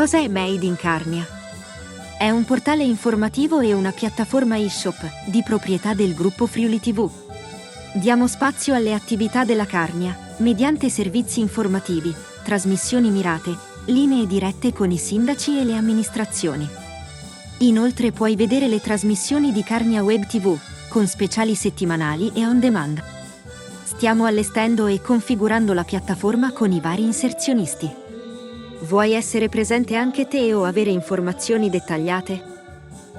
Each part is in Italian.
Cosa è Made in Carnia? È un portale informativo e una piattaforma e-shop di proprietà del gruppo Friuli TV. Diamo spazio alle attività della Carnia mediante servizi informativi, trasmissioni mirate, linee dirette con i sindaci e le amministrazioni. Inoltre puoi vedere le trasmissioni di Carnia Web TV, con speciali settimanali e on demand. Stiamo allestendo e configurando la piattaforma con i vari inserzionisti. Vuoi essere presente anche te o avere informazioni dettagliate?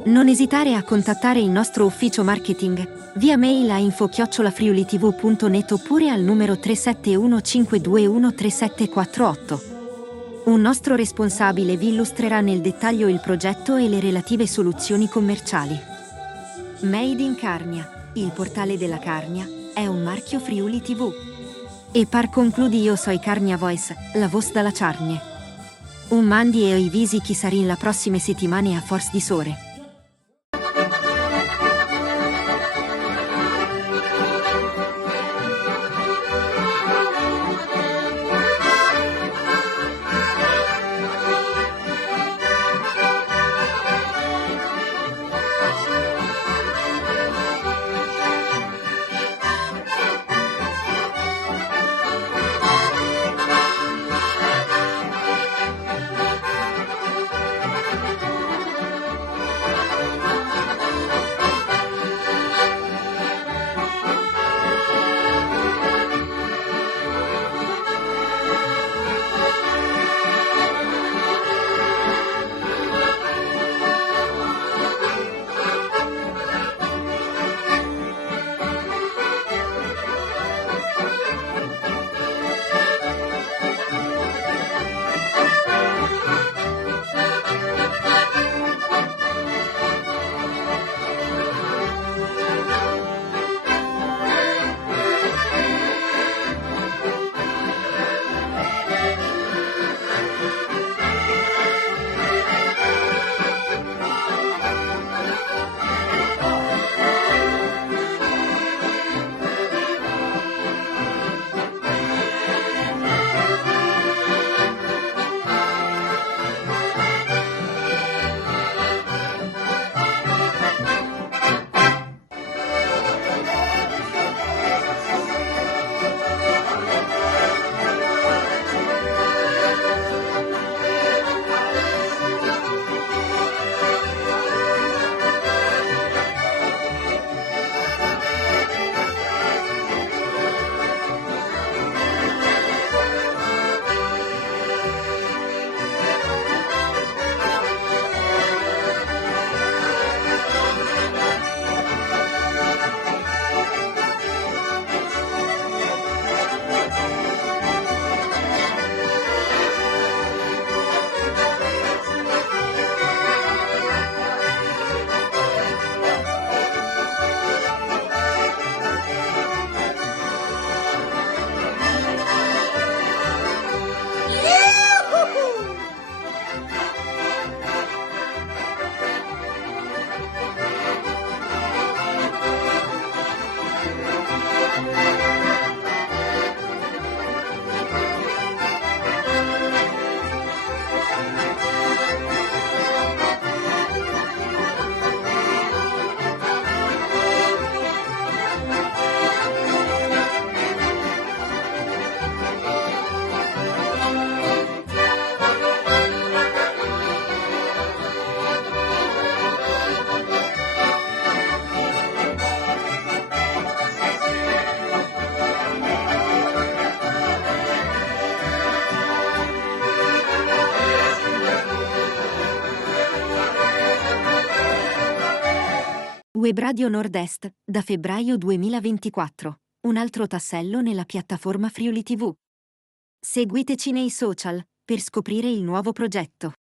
Non esitare a contattare il nostro ufficio marketing via mail a info@friulitv.net oppure al numero 371 521 3748. Un nostro responsabile vi illustrerà nel dettaglio il progetto e le relative soluzioni commerciali. Made in Carnia, il portale della Carnia, è un marchio Friuli TV. E par concludi io soi Carnia Voice, la voce dalla Carnia. Un mandi e i visi chi sarin la prossime settimane a Force di Sore. Web Radio Nord-Est, da febbraio 2024. Un altro tassello nella piattaforma Friuli TV. Seguiteci nei social per scoprire il nuovo progetto.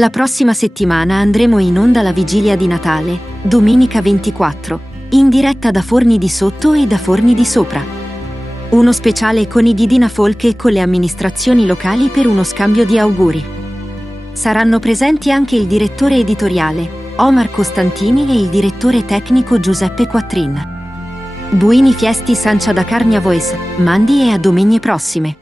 La prossima settimana andremo in onda la vigilia di Natale, domenica 24, in diretta da Forni di Sotto e da Forni di Sopra. Uno speciale con i Didina Folk e con le amministrazioni locali per uno scambio di auguri. Saranno presenti anche il direttore editoriale, Omar Costantini, e il direttore tecnico Giuseppe Quattrin. Buini fiesti Sancia da Carnia Voes, mandi e a domegne prossime.